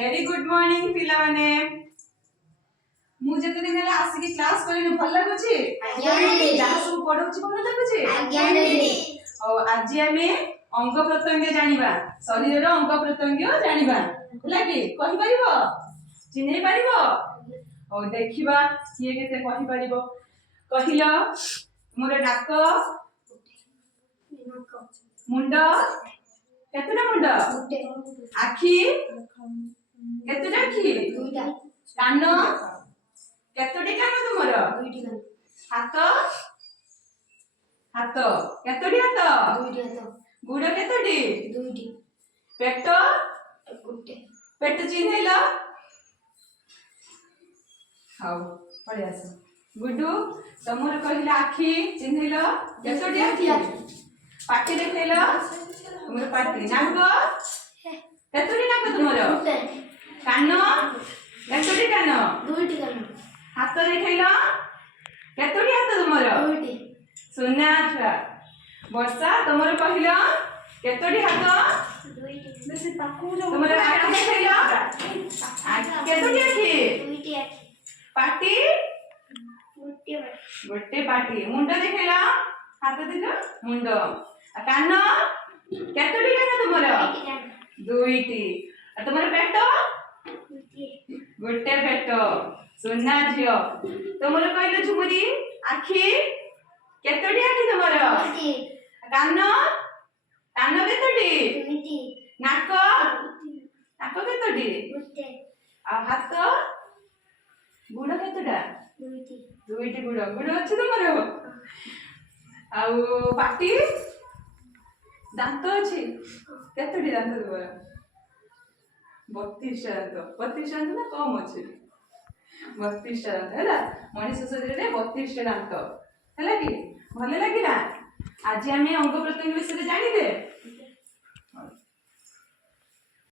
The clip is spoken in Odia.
वेरी गुड मॉर्निंग पिला माने मु जते दिन ହେଲା ଆସିକି କ୍ଲାସ୍ କରିନି ଭଲ ଲାଗୁଛି ଆଜ୍ଞା ଦିଦି ଯାହା ସବୁ ପଢଉଛି ଭଲ ଲାଗୁଛି ଆଜ୍ଞା ଦିଦି ଆଉ ଆଜି ଆମେ ଅଙ୍ଗ ପ୍ରତ୍ୟଙ୍ଗ ଜାଣିବା ଶରୀରର ଅଙ୍ଗ ପ୍ରତ୍ୟଙ୍ଗ ଜାଣିବା ହେଲା କି କହି ପାରିବ ଚିହ୍ନି ପାରିବ ଆଉ ଦେଖିବା କିଏ କେତେ କହି ପାରିବ କହିଲ ମୋର ନାକ ମୁଣ୍ଡ କେତେଟା ମୁଣ୍ଡ ଆଖି କେତେଟା ଆଖି କାନ କେତୋଟି କାନ ତୁମର ହାତ ହାତ କେତୋଟି ହାତ ଗୁଡ଼ କେତୋଟି ପେଟ ପେଟ ଚିହ୍ନେଇଲ ହଉ ପଳେଇ ଆସ ଗୁଡୁ ତମର କହିଲା ଆଖି ଚିହ୍ନେଇଲ କେତୋଟି ଆଖି ପାଟି ଦେଖେଇଲ ତୁମର ପାଟି ନାକ କେତୋଟି ନାକ ତୁମର କାନ କେତୋଟି କାନ ହାତ ଦେଖେଇଲ କେତୋଟି ହାତ ତୁମର ସୁନା ଛୁଆ ବର୍ଷା ତମର କହିଲ କେତୋଟି ହାତ ତୁମର ଆଖି ଦେଖେଇଲ କେତୋଟି ଆଖି ପାଟି ଗୋଟେ ପାଟି ମୁଣ୍ଡ ଦେଖେଇଲ ହାତ ଦେଖ ମୁଣ୍ଡ କାନ କେତୋଟି କାନ ତୁମର ଦୁଇଟି ତୁମର ପେଟ ଗୋଟେ ପେଟ ସୁନା ଝିଅ ତୁମର କହିଲ ଝୁମୁରି ଆଖି କେତୋଟି ଆଖି ତୁମର କାନ କାନ କେତୋଟି ନାକ ନାକ କେତୋଟି ଆଉ ହାତ ଗୁଡ଼ କେତେଟା ଦୁଇଟି ଗୁଡ଼ ଗୁଡ଼ ଅଛି ତୁମର ଆଉ ପାଟି ଦାନ୍ତ ଅଛି କେତୋଟି ଦାନ୍ତ ତୁମର 32ଟା ଦାନ୍ତ ନା କମ ଅଛି 32ଟା ଦାନ୍ତ ହେଲା ମଣିଷ ଶରୀରରେ 32ଟା ଦାନ୍ତ ହେଲା କି ଭଲ ଲାଗିଲା ଆଜି ଆମେ ଅଙ୍ଗ ପ୍ରତ୍ୟଙ୍ଗ ବିଷୟରେ ଜାଣିଲେ